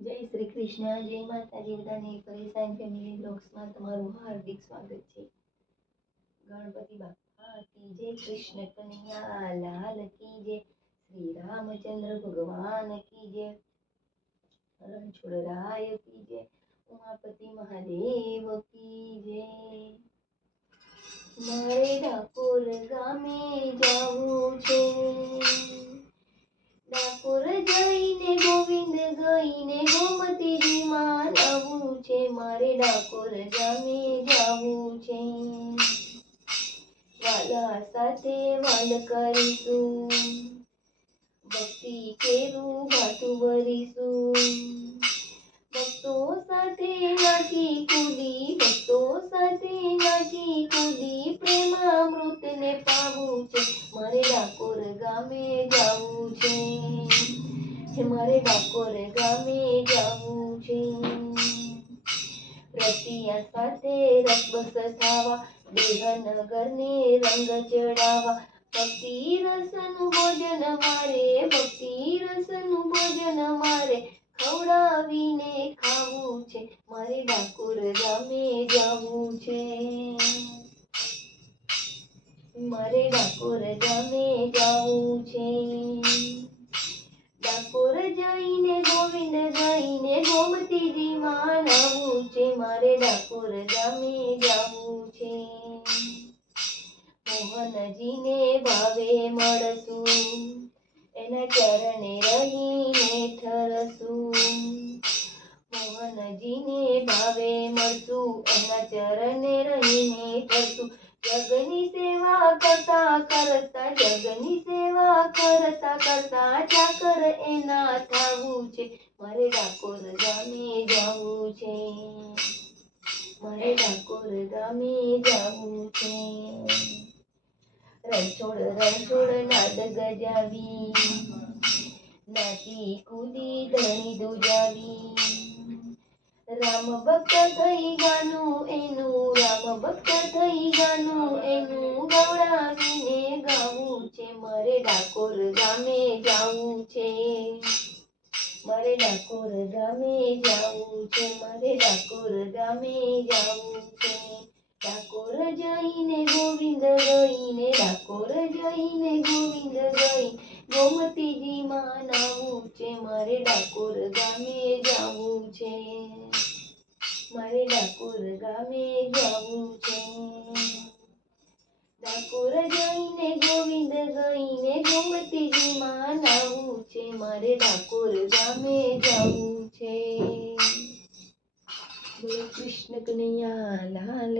જય શ્રી કૃષ્ણ જય માતાજી બધાને ફરી સાઈન ફેમિલી બ્લોગ્સમાં તમારું હાર્દિક સ્વાગત છે ગણપતિ બાપા કી જય કૃષ્ણ કનૈયા લાલ કી જય શ્રી રામચંદ્ર ભગવાન કી જય રણછોડરાય કી જય ઉમાપતિ મહાદેવ કી જય મારે ડાકોર ગામે ગામે જાવું છે વાલા સાથે વાલ કરીશું ભક્તિ કેરું ભાતું ભરીશું ભક્તો સાથે નાચી કૂદી ભક્તો સાથે નાચી કૂદી પ્રેમામૃતને પાવું છે મારે ડાકોર ગામે જાવું છે મારે ડાકોર ગામે જાવું છે. રતિયા સાથે રસબસ થાવા દેહનગરને રંગ ચડાવા ભક્તિ રસનું ભોજન મારે, ભક્તિ રસનું ભોજન મારે. ખવડાવીને ખાવું છે, મારે ડાકોર ગામે જાવું છે. મારે ડાકોર ગામે જવું છે. ડાકોર જઈને ગોવિંદ ગાઈને ગોમતીજીમાં નાવું છે. મારે ડાકોર ગામે જવું છે. મોહનજીને ભાવે મળશું. એના ચરણે રહીને ઠરશું. મોહનજીને ભાવે મળશું. એના ચરણે રહીને ઠરશું. જગની સેવા કરતા કરતા, જગની સેવા કરતા કરતા ચાકર એના થવું છે. મારે ડાકોર ગામે જવું છે. મારે ડાકોર ગામે જવું છે. રણછોડ રણછોડ નાદ ગજાવી. નાચી કૂદી ધણી દુજાવી રામ ભક્ત થઈ ગાનું, એનું રામ ભક્ત થઈ ગાનું એનું ગવડાવીને ગાવું છે. મારે ડાકોર ગામે જાવું છે. મારે ડાકોર ગામે જાવું છે. મારે ડાકોર ગામે જાવું છે. ડાકોર જઈને ગોવિંદ ગઈને, ડાકોર જઈને ગોવિંદ ગઈ. ગોમતીજીમાં નાવું છે. મારે ડાકોર ગામે જાવું છે. મારે ડાકોર ગામે જાવું છે. ડાકોર જઈને ગોવિંદ ગઈને ગોમતીજીમાં નાવું છે. મારે ડાકોર ગામે જાવું છે. બોલો કૃષ્ણ કનૈયા, લાલ